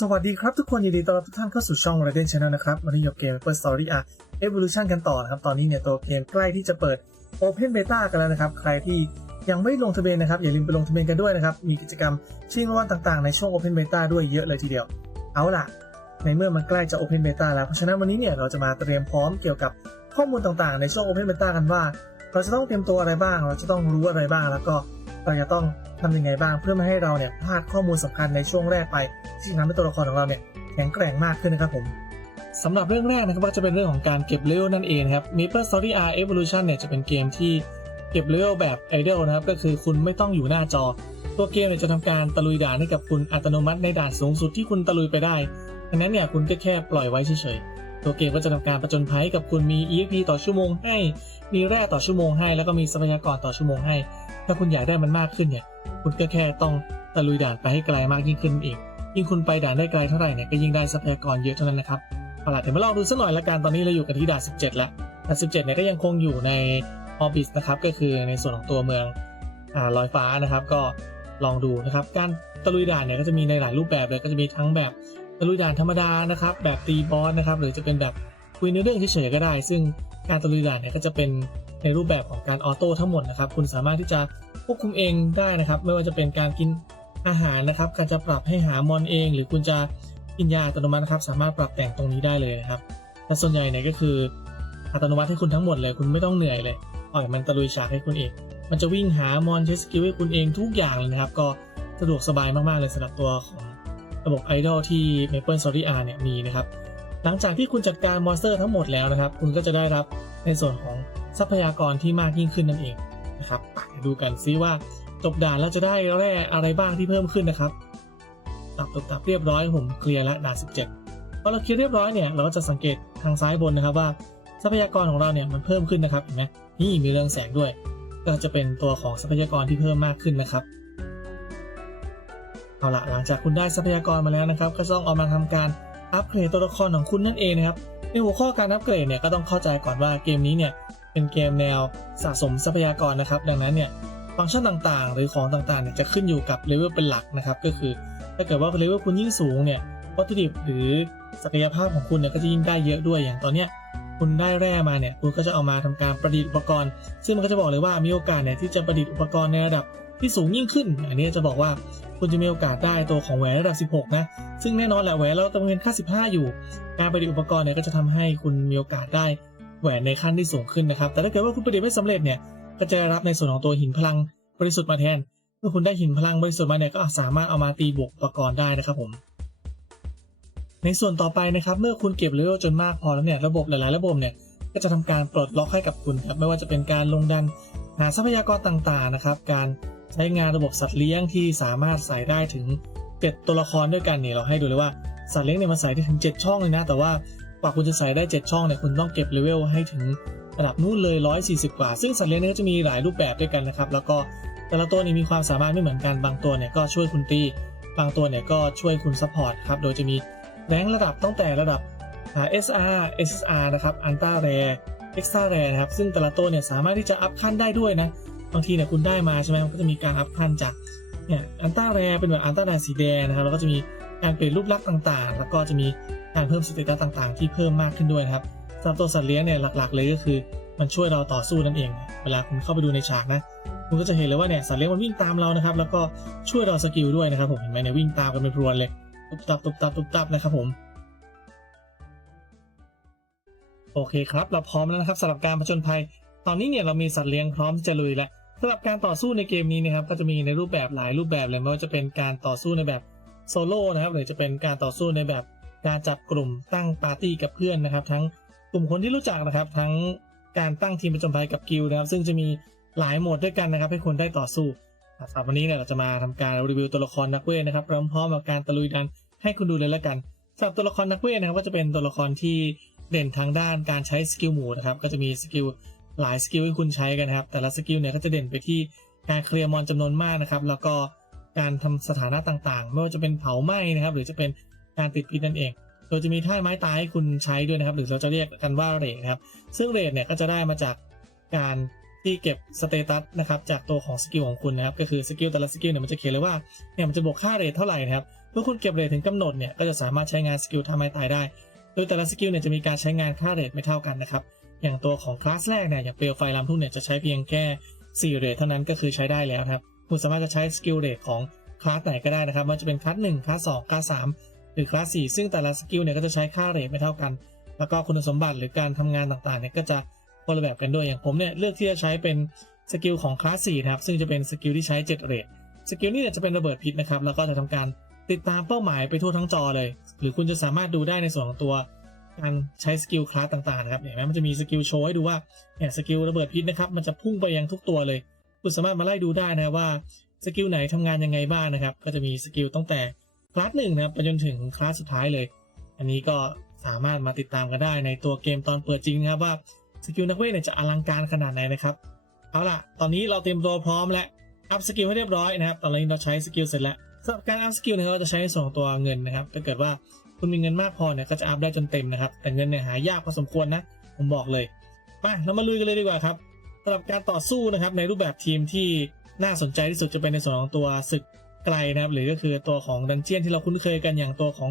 สวัสดีครับทุกคนยินดีต้อนรับทุกท่านเข้าสู่ช่อง Raiden Channel นะครับ วันนี้อยู่เกม Maple Story R Evolution กันต่อนะครับ ตอนนี้เนี่ยตัวเกมใกล้ที่จะเปิด Open Beta กันแล้วนะครับ ใครที่ยังไม่ลงทะเบียนนะครับ อย่าลืมไปลงทะเบียนกันด้วยนะครับ มีกิจกรรมชิงรางวัลต่างๆ ในช่วง Open Beta ด้วยเยอะเลยทีเดียว เอาล่ะ ในเมื่อมันใกล้จะ Open Beta แล้ว เพราะฉะนั้นวันนี้เนี่ยเราจะมาเตรียมพร้อมเกี่ยวกับข้อมูลต่างๆ ในช่วง Open Beta กันว่า เราจะต้องเตรียมตัวอะไรบ้าง เราจะต้องรู้อะไรบ้าง แล้วก็เราจะต้อง ทำยังไงบ้างเพื่อไม่ให้เราเนี่ยพลาดข้อมูลสำคัญในช่วงแรกไป ที่จะทำให้ตัวละครของเราเนี่ยแข็งแกร่งมากขึ้นนะครับผมสำหรับเรื่องแรกนะครับก็จะเป็นเรื่องของการเก็บเลเวลนั่นเองครับ Maple Story R Evolution เนี่ยจะเป็นเกมที่เก็บเลเวลแบบ Idle นะครับก็คือคุณไม่ต้องอยู่หน้าจอ ตัวเกมเนี่ยจะทำการตะลุยด่านให้กับคุณอัตโนมัติในด่านสูงสุดที่คุณตะลุยไปได้ดังนั้นเนี่ยคุณก็แค่ปล่อยไว้เฉยๆ ตัวเกมก็จะทำการประจนภัยกับคุณมี EXP ต่อชั่วโมงให้ มีแร่ต่อชั่วโมงให้ แล้วก็มีทรัพยากรต่อชั่วโมงให้ ถ้าคุณอยากได้มันมากขึ้นเนี่ย คุณก็แค่ต้องตะลุยด่านไปให้ไกลมากยิ่งขึ้นเองยิ่งคุณไปด่านได้ไกลเท่าไหร่เนี่ยก็ยิ่งได้ทรัพยากรเยอะเท่านั้นนะครับเอาล่ะเดี๋ยวมาลองดูสักหน่อยละกันตอนนี้เราอยู่กันที่ด่าน 17 แล้วด่าน 17 เนี่ยก็ยังคงอยู่ในออร์บิสนะครับ ก็คือในส่วนของตัวเมืองอ่าลอยฟ้านะครับ ก็ลองดูนะครับ การตะลุยด่านเนี่ยก็จะมีในหลายรูปแบบเลย ก็จะมีทั้งแบบ ตะลุด่านธรรมดานะครับ แบบตีบอสนะครับ หรือจะเป็นแบบคุยในเรื่องเฉยๆก็ได้ ซึ่งการตะลุยด่านเนี่ยก็จะเป็นในรูปแบบของการออโต้ทั้งหมดนะครับ คุณสามารถที่จะควบคุมเองได้นะครับ ไม่ว่าจะเป็นการกินอาหารนะครับ การจะปรับให้หามอนเอง หรือคุณจะกินยาอัตโนมัตินะครับ สามารถปรับแต่งตรงนี้ได้เลยนะครับแต่ส่วนใหญ่เนี่ยก็คืออัตโนมัติให้คุณทั้งหมดเลย คุณไม่ต้องเหนื่อยเลยปล่อยมันตะลุยฉากให้คุณเอง มันจะวิ่งหามอนใช้สกิลให้คุณเองทุกอย่างเลยนะครับ ก็สะดวกสบายมากๆเลยสำหรับตัวของ ระบบ Idol ที่ Maple Story R เนี่ยมีนะครับ หลังจากที่คุณจัดการมอนสเตอร์ทั้งหมดแล้วนะครับ คุณก็จะได้รับในส่วนของทรัพยากรที่มากยิ่งขึ้นนั่นเองนะครับไปดูกันซิว่าจบด่านแล้วจะได้แร่อะไรบ้างที่เพิ่มขึ้นนะครับ ตับตับตับเรียบร้อยผมเคลียร์ล้วด่าน17พอเราเคลียร์เรียบร้อยเนี่ยเราก็จะสังเกตทางซ้ายบนนะครับว่าทรัพยากรของเราเนี่ยมันเพิ่มขึ้นนะครับเห็นไหมนี่มีเรื่องแสงด้วย ก็จะเป็นตัวของทรัพยากรที่เพิ่มมากขึ้นนะครับ เอาละหลังจากคุณได้ทรัพยากรมาแล้วนะครับ ก็ต้องเอามาทำการอัปเกรดตัวละครของคุณนั่นเองนะครับในหัวข้อการอัปเกรดเนี่ยก็ต้องเข้าใจก่อนว่าเกมนี้เนี่ยเป็นเกมแนวสะสมทรัพยากรนะครับ ดังนั้นเนี่ยฟังก์ชันต่างๆ หรือของต่างๆเนี่ยจะขึ้นอยู่กับเลเวลเป็นหลักนะครับ ก็คือถ้าเกิดว่าเลเวลคุณยิ่งสูงเนี่ยวัตถุดิบหรือศักยภาพของคุณเนี่ยก็จะยิ่งได้เยอะด้วยอย่างตอนเนี้ยคุณได้แร่มาเนี่ยคุณก็จะเอามาทำการประดิษฐ์อุปกรณ์ ซึ่งมันก็จะบอกเลยว่ามีโอกาสเนี่ยที่จะประดิษฐ์อุปกรณ์ในระดับ ที่สูงยิ่งขึ้น อันนี้จะบอกว่าคุณจะมีโอกาสได้ตัวของแหวนระดับ 16 นะ ซึ่งแน่นอนแหละแหวนเราต้องเงินค่า 15 อยู่ การประดิษฐ์อุปกรณ์เนี่ยก็จะทำให้คุณมีโอกาสได้แหวนในขั้นที่สูงขึ้นนะครับ แต่ถ้าเกิดว่าคุณประดิษฐ์ไม่สำเร็จเนี่ย ก็จะรับในส่วนของตัวหินพลังบริสุทธิ์มาแทน เมื่อคุณได้หินพลังบริสุทธิ์มาเนี่ยก็สามารถเอามาตีบวกอุปกรณ์ได้นะครับผมในส่วนต่อไปนะครับเมื่อคุณเก็บเลเวลจนมากพอแล้วเนี่ยระบบหลาย ๆ ระบบเนี่ยก็จะทำการปลดล็อกให้กับคุณครับไม่ว่าจะเป็นการลงดันหาทรัพยากรต่าง ๆ นะครับ การ ใช้งานระบบสัตว์เลี้ยงที่สามารถใส่ได้ถึง 7 ตัวละครด้วยกันเนี่ยเราให้ดูเลยว่าสัตว์เลี้ยงเนี่ยมันใส่ได้ถึง 7 ช่องเลยนะ แต่ว่ากว่าคุณจะใส่ได้ 7 ช่องเนี่ยคุณต้องเก็บเลเวลให้ถึงระดับนู้นเลย 140 กว่า ซึ่งสัตว์เลี้ยงเนี่ยก็จะมีหลายรูปแบบด้วยกันนะครับ แล้วก็แต่ละตัวนี่มีความสามารถไม่เหมือนกัน บางตัวเนี่ยก็ช่วยคุณตี บางตัวเนี่ยก็ช่วยคุณซัพพอร์ตครับ โดยจะมีแรงระดับตั้งแต่ระดับ SR SSR นะครับ อันต้าแร Extra Rare นะครับ ซึ่งแต่ละตัวเนี่ยสามารถที่จะอัพขั้นได้ด้วยนะ บางทีเนี่ยคุณได้มาใช่ไหมมันก็จะมีการอัพขั้นจากเนี่ยอันต้าแรเป็นแบบอันต้าแรสีแดงนะครับแล้วก็จะมีการเปลี่ยนรูปลักษณ์ต่างๆ แล้วก็จะมีการเพิ่มสเตตัสต่างๆ ที่เพิ่มมากขึ้นด้วยนะครับสำหรับตัวสัตว์เลี้ยงเนี่ยหลักๆเลยก็คือมันช่วยเราต่อสู้นั่นเอง เวลาคุณเข้าไปดูในฉากนะคุณก็จะเห็นเลยว่าเนี่ยสัตว์เลี้ยงมันวิ่งตามเรานะครับ แล้วก็ช่วยเราสกิลด้วยนะครับผมเห็นไหมเนี่ยวิ่งตามกันเป็นพรวนเลยตุบตับตุบตับตุบตับนะครับผมโอเคครับ เราพร้อมแล้วนะครับสำหรับการผจญภัย ตอนนี้เนี่ยเรามีสัตว์เลี้ยงพร้อมที่จะลุยแล้วำหรับการต่อสู้ในเกมนี้นะครับก็จะมีในรูปแบบหลายรูปแบบเลยไม่ว่าจะเป็นการต่อสู้ในแบบโซโล่นะครับหรือจะเป็นการต่อสู้ในแบบการจับกลุ่มตั้งปาร์ตี้กับเพื่อนนะครับ ทั้งกลุ่มคนที่รู้จักนะครับ ทั้งการตั้งทีมประจนภัยกับกิลนะครับ ซึ่งจะมีหลายโหมดด้วยกันนะครับ ให้คนได้ต่อสู้สำหรับวันนี้เนี่ยเราจะมาทำการรีวิวตัวละครนักเวทนะครับพร้อมๆกับการตะลุยดันให้คุณดูเลยละกันสำหรับตัวละครนักเวทนะครับก็จะเป็นตัวละครที่เด่นทางด้านการใช้สกิลหมู่นะครับก็จะมีสกิล หลายสกิลให้คุณใช้กันนะครับ แต่ละสกิลเนี่ยก็จะเด่นไปที่การเคลียร์มอนจำนวนมากนะครับ แล้วก็การทำสถานะต่างๆ ไม่ว่าจะเป็นเผาไหม้นะครับ หรือจะเป็นการติดพิษนั่นเอง โดยจะมีท่าไม้ตายให้คุณใช้ด้วยนะครับ หรือเราจะเรียกกันว่าเรทนะครับ ซึ่งเรทเนี่ยก็จะได้มาจากการที่เก็บสเตตัสนะครับจากตัวของสกิลของคุณนะครับ ก็คือสกิลแต่ละสกิลเนี่ยมันจะเขียนเลยว่าเนี่ยมันจะบวกค่าเรทเท่าไหร่นะครับ เมื่อคุณเก็บเรทถึงกำหนดเนี่ยก็จะสามารถใช้งานสกิลทำไม้ตายได้ โดยแต่ละสกิลเนี่ยจะมีการใช้งานค่าเรทไม่เท่ากันนะครับ อย่างตัวของคลาสแรกเนี่ยอย่างเปลวไฟลามทุ่งเนี่ยจะใช้เพียงแค่4เรทเท่านั้นก็คือใช้ได้แล้วครับคุณสามารถจะใช้สกิลเรทของคลาสไหนก็ได้นะครับว่าจะเป็นคลาส1คลาส2คลาส3หรือคลาส4ซึ่งแต่ละสกิลเนี่ยก็จะใช้ค่าเรทไม่เท่ากัน แล้วก็คุณสมบัติหรือการทำงานต่างๆเนี่ยก็จะคนละแบบกันด้วยอย่างผมเนี่ยเลือกที่จะใช้เป็นสกิลของคลาส4นะครับซึ่งจะเป็นสกิลที่ใช้7เรทสกิลนี้เนี่ยจะเป็นระเบิดพิษนะครับแล้วก็จะทำการติดตามเป้าหมายไปทั่วทั้งจอเลย หรือคุณจะสามารถดูได้ในส่วนของตัว การใช้สกิลคลาสต่างๆนะครับเห็นไหมมันจะมีสกิลโชว์ให้ดูว่าเนี่ยสกิลระเบิดพิษนะครับมันจะพุ่งไปยังทุกตัวเลยคุณสามารถมาไล่ดูได้นะว่าสกิลไหนทำงานยังไงบ้างนะครับ ก็จะมีสกิลตั้งแต่คลาสหนึ่งนะครับไปจนถึงคลาสสุดท้ายเลย อันนี้ก็สามารถมาติดตามกันได้ในตัวเกมตอนเปิดจริงนะครับว่าสกิลนักเวทเนี่ยจะอลังการขนาดไหนนะครับเอาล่ะ ตอนนี้เราเตรียมตัวพร้อมแล้วอัพสกิลให้เรียบร้อยนะครับ ตอนนี้เราใช้สกิลเสร็จแล้วสำหรับการอัพสกิลเนี่ยเราจะใช้ในส่วนของตัวเงินนะครับถ้าเกิดว่า คุณมีเงินมากพอเนี่ยก็จะอัพได้จนเต็มนะครับ แต่เงินเนี่ยหายากพอสมควรนะ ผมบอกเลยมาเรามาลุยกันเลยดีกว่าครับสำหรับการต่อสู้นะครับในรูปแบบทีมที่น่าสนใจที่สุดจะเป็นในส่วนของตัวศึกไกลนะครับ หรือก็คือตัวของดันเจียนที่เราคุ้นเคยกันอย่างตัวของ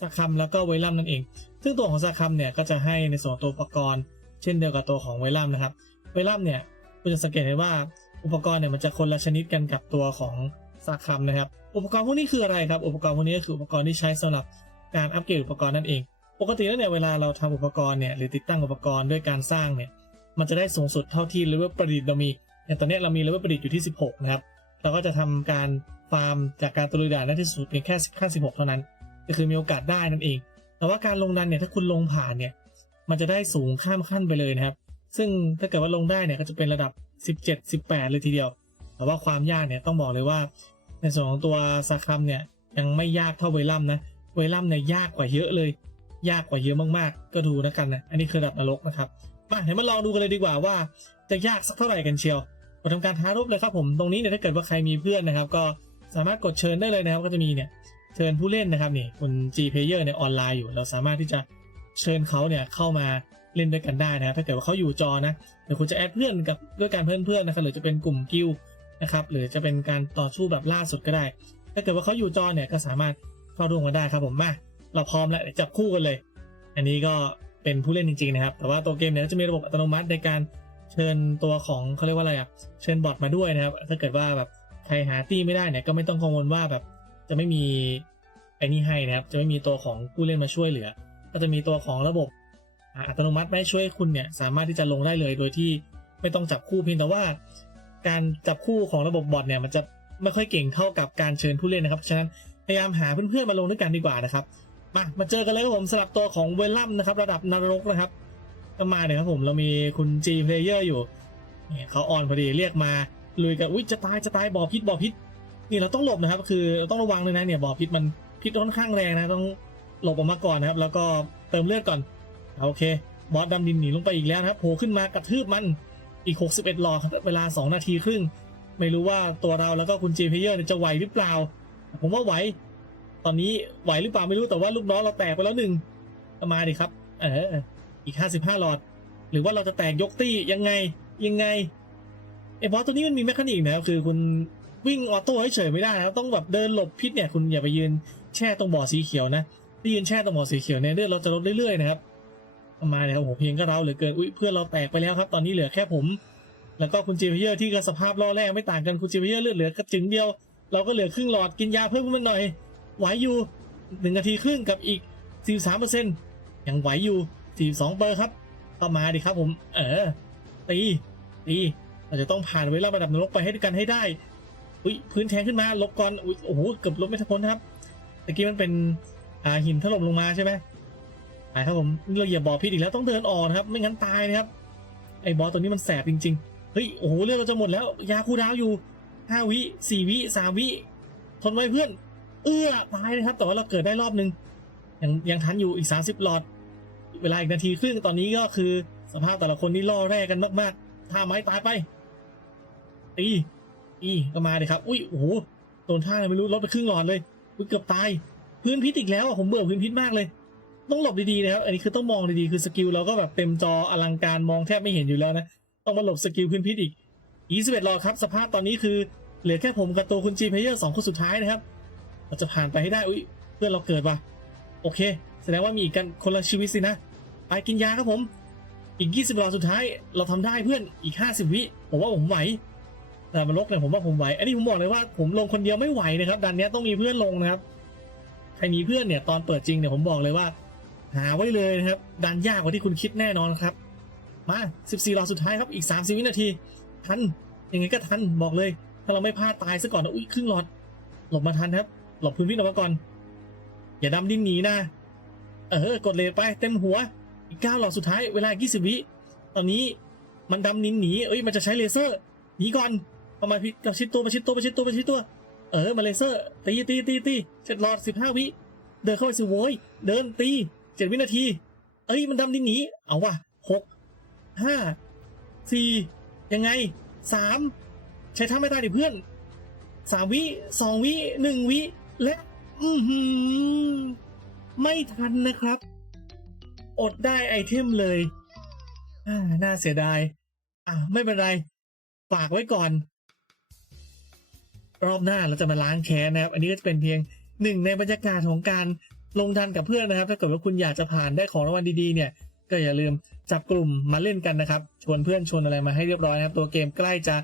ซาคัมแล้วก็เวลัมนั่นเอง ซึ่งตัวของซาคัมเนี่ยก็จะให้ในส่วนของตัวอุปกรณ์ เช่นเดียวกับตัวของเวลัมนะครับเวลัมเนี่ยคุณจะสังเกตเห็นว่าอุปกรณ์เนี่ยมันจะคนละชนิดกันกับตัวของซาคัมนะครับ อุปกรณ์พวกนี้คืออะไรครับ อุปกรณ์พวกนี้ก็คืออุปกรณ์ที่ใช้สำหรับ การอัปเกรดอุปกรณ์นั่นเอง ปกติแล้วเนี่ยเวลาเราทำอุปกรณ์เนี่ยหรือติดตั้งอุปกรณ์ด้วยการสร้างเนี่ยมันจะได้สูงสุดเท่าที่เลเวลประดิษฐ์เรามีอย่างตอนนี้เรามีเลเวลประดิษฐ์อยู่ที่ 16 นะครับ เราก็จะทำการฟาร์มจากการตะลุยด่านได้ที่สุดเพียงแค่ขั้น16 เท่านั้น ก็คือมีโอกาสได้นั่นเอง แต่ว่าการลงดันเนี่ยถ้าคุณลงผ่านเนี่ยมันจะได้สูงข้ามขั้นไปเลยนะครับ ซึ่งถ้าเกิดว่าลงได้เนี่ยก็จะเป็นระดับ 17 18 เลยทีเดียว แต่ว่าความยากเนี่ยต้องบอกเลยว่า ในส่วนของตัวซาคัมเนี่ยยังไม่ยากเท่าเวลัมนะ เวลัมเนี่ยยากกว่าเยอะเลย ยากกว่าเยอะมากๆ ก็ดูนะกันนะอันนี้คือดับนรกนะครับมาเดี๋ยวมาลองดูกันเลยดีกว่าว่าจะยากสักเท่าไหร่กันเชียวมาทำการท้ารบเลยครับผมตรงนี้เนี่ยถ้าเกิดว่าใครมีเพื่อนนะครับ ก็สามารถกดเชิญได้เลยนะครับ ก็จะมีเนี่ยเชิญผู้เล่นนะครับนี่คุณ G Player เนี่ยออนไลน์อยู่ เราสามารถที่จะเชิญเขาเนี่ยเข้ามาเล่นด้วยกันได้นะครับถ้าเกิดว่าเขาอยู่จอนะหรือคุณจะแอดเพื่อนกับด้วยการเพื่อนเพื่อนๆนะครับหรือจะเป็นกลุ่มกิลนะครับหรือจะเป็นการต่อสู้แบบล่าสุดก็ได้ ถ้าเกิดว่าเขาอยู่จอเนี่ยก็สามารถ เข้าร่วมกันได้ครับผมมาเราพร้อมแล้วจับคู่กันเลย อันนี้ก็เป็นผู้เล่นจริงๆนะครับ แต่ว่าตัวเกมเนี่ยจะมีระบบอัตโนมัติในการเชิญตัวของเขาเรียกว่าอะไรอะเชิญบอทมาด้วยนะครับ ถ้าเกิดว่าแบบใครหาตี้ไม่ได้เนี่ยก็ไม่ต้องกังวลว่าแบบจะไม่มีไอ้นี่ให้นะครับ จะไม่มีตัวของผู้เล่นมาช่วยเหลือ ก็จะมีตัวของระบบอัตโนมัติไม่ช่วยคุณเนี่ยสามารถที่จะลงได้เลยโดยที่ไม่ต้องจับคู่เพียงแต่ว่า การจับคู่ของระบบบอทเนี่ยมันจะไม่ค่อยเก่งเท่ากับการเชิญผู้เล่นนะครับฉะนั้น พยายามหาเพื่อนๆมาลงด้วยกันดีกว่านะครับ มามาเจอกันเลยครับผมสำหรับตัวของเวลัมนะครับ ระดับนรกนะครับก็มาเลยครับผมเรามีคุณ G Player อยู่เนี่ยเขาออนพอดีเรียกมาลุยกันอุ้ยจะตายจะตายบอพิษบอพิษนี่เราต้องหลบนะครับ คือเราต้องระวังเลยนะเนี่ยบอพิษมันพิษค่อนข้างแรงนะต้องหลบออกมาก่อนนะครับ แล้วก็เติมเลือดก่อนโอเค บอสดำดินหนีลงไปอีกแล้วนะครับโผล่ขึ้นมากระทืบมันอีก 61หลอดเวลา 2 นาทีครึ่ง ไม่รู้ว่าตัวเราแล้วก็คุณ G Player เนี่ยจะไหวหรือเปล่า ผมว่าไหว ตอนนี้ไหวหรือเปล่าไม่รู้แต่ว่าลูกน้องเราแตกไปแล้วหนึ่งมาดิครับ เออ อีกห้าสิบห้าหลอด หรือว่าเราจะแตกยกตี้ยังไงยังไงไอ้บอสตัวนี้มันมีแมคานิกนะคือคุณวิ่งออโต้เฉยไม่ได้นะต้องแบบเดินหลบพิษเนี่ยคุณอย่าไปยืนแช่ตรงบ่อสีเขียวนะที่ยืนแช่ตรงบ่อสีเขียวเนี่ยเลือดเราจะลดเรื่อยๆนะครับมาเลยครับโอ้โหเพียงก็เราเหลือเกินอุ้ยเพื่อนเราแตกไปแล้วครับ ตอนนี้เหลือแค่ผม แล้วก็คุณจีเพเยอร์ที่ก็สภาพล่อแร่ไม่ต่างกันคุณจีเพเยอร์เลือดเหลือกระจึงเดียว เราก็เหลือครึ่งหลอดกินยาเพิ่มขึ้นมาหน่อย ไหวอยู่หนึ่งนาทีครึ่งกับอีก 43เปอร์เซ็นต์ยังไหวอยู่ 42เปอร์ครับเข้ามาดิครับผม เออ ตีตีเราจะต้องผ่านเวลาระดับนรกไปให้ด้วยกันให้ได้ อุ้ยพื้นแทงขึ้นมาลบก่อนอุ้ยโอ้โหเกือบลบไม่ทันพ้นครับตะกี้มันเป็นอ่าหินถล่มลงมาใช่ไหมไปครับผมเราเหยียบบ่อพิษอีกแล้วต้องเดินออกนะครับ ไม่งั้นตายนะครับไอ้บอสตัวนี้มันแสบจริง ๆ เฮ้ยโอ้โหเลือดเราจะหมดแล้วยาคูดาวอยู่ ห้าวิสี่วิสามวิทนไว้เพื่อน เอื้อตายนะครับ แต่ว่าเราเกิดได้รอบนึงยังยังทันอยู่อีก30หลอด เวลาอีกนาทีครึ่งตอนนี้ก็คือสภาพแต่ละคนนี่ล่อแร่กันมากๆท่าไม้ตายไปตีตีก็มาเลยครับ อุ้ยโอ้โหโดนท่าไม่รู้ลดไปครึ่งหลอดเลยเกือบตาย พื้นพิษอีกแล้วผมเบื่อพื้นพิษมากเลย ต้องหลบดีๆนะครับ อันนี้คือต้องมองดีๆ คือสกิลเราก็แบบเต็มจออลังการมองแทบไม่เห็นอยู่แล้วนะ ต้องมาหลบสกิลพื้นพิษอีก 21หลอดครับสภาพตอนนี้คือเหลือแค่ผมกับตัวคุณจีเพเยอร์สองคนสุดท้ายนะครับเราจะผ่านไปให้ได้อุ้ยเพื่อนเราเกิดว่ะโอเค แสดงว่ามีอีกกันคนละชีวิตสินะไปกินยาครับผมอีก 20หลอดสุดท้ายเราทำได้เพื่อนอีก 50 วิผมว่าผมไหวแต่มันลกเนี่ยผมว่าผมไหว อันนี้ผมบอกเลยว่าผมลงคนเดียวไม่ไหวนะครับดันเนี้ยต้องมีเพื่อนลงนะครับใครมีเพื่อนเนี่ยตอนเปิดจริงเนี่ยผมบอกเลยว่า หาไว้เลยนะครับดันยากกว่าที่คุณคิดแน่นอนครับมา 14หลอดสุดท้ายครับอีก 30 วินาที ทันยังไงก็ทันบอกเลย ถ้าเราไม่พลาดตายซะก่อนนะอุ้ยครึ่งหลอด หลบมาทันครับ หลบพื้นพิษออกมาก่อน อย่าดำดิ้นหนีนะเออกดเลทไปเต็มหัว อีก9หลอดสุดท้ายเวลา 20 วิตอนนี้มันดำนินหนีเอ้ยมันจะใช้เลเซอร์หนีก่อนประมาพิชิดตัวประชิดตัวประชิดตัวประชิดตัว เออมาเลเซอร์ตีตีตีตีเจ็ดหลอด15วิเดินเข้าไปสิโว้ยเดินตีเจ็ดวินาที เอ้ยมันดำดินหนีเอาว่ะหกห้าสี่ ยังไงสามใช้ท่าไม่ได้ดิเพื่อนสามวิสองวิหนึ่งวิและอือหือไม่ทันนะครับ อดได้ไอเทมเลยอ่าน่าเสียดาย อ่าไม่เป็นไร ฝากไว้ก่อน รอบหน้าเราจะมาล้างแค้นนะครับ อันนี้ก็จะเป็นเพียงหนึ่งในบรรยากาศของการลงทันกับเพื่อนนะครับ ถ้าเกิดว่าคุณอยากจะผ่านได้ของรางวัลดีๆเนี่ย ก็อย่าลืม จับกลุ่มมาเล่นกันนะครับ ชวนเพื่อนชวนอะไรมาให้เรียบร้อยนะครับตัวเกมใกล้จะ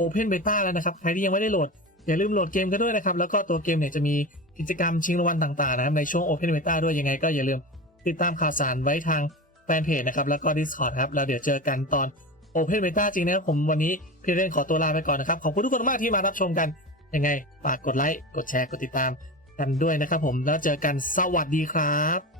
Open Beta แล้วนะครับ ใครที่ยังไม่ได้โหลด อย่าลืมโหลดเกมกันด้วยนะครับ แล้วก็ตัวเกมเนี่ยจะมีกิจกรรมชิงรางวัลต่างๆนะครับในช่วง Open Beta ด้วยยังไงก็อย่าลืมติดตามข่าวสารไว้ทางแฟนเพจนะครับแล้วก็ Discord ครับแล้วเดี๋ยวเจอกันตอน Open Beta จริงนะครับผมวันนี้พี่เล่นขอตัวลาไปก่อนนะครับขอบคุณทุกคนมากที่มารับชมกันยังไงฝากกดไลค์กดแชร์กดติดตามกันด้วยนะครับผมแล้วเจอกันสวัสดีครับ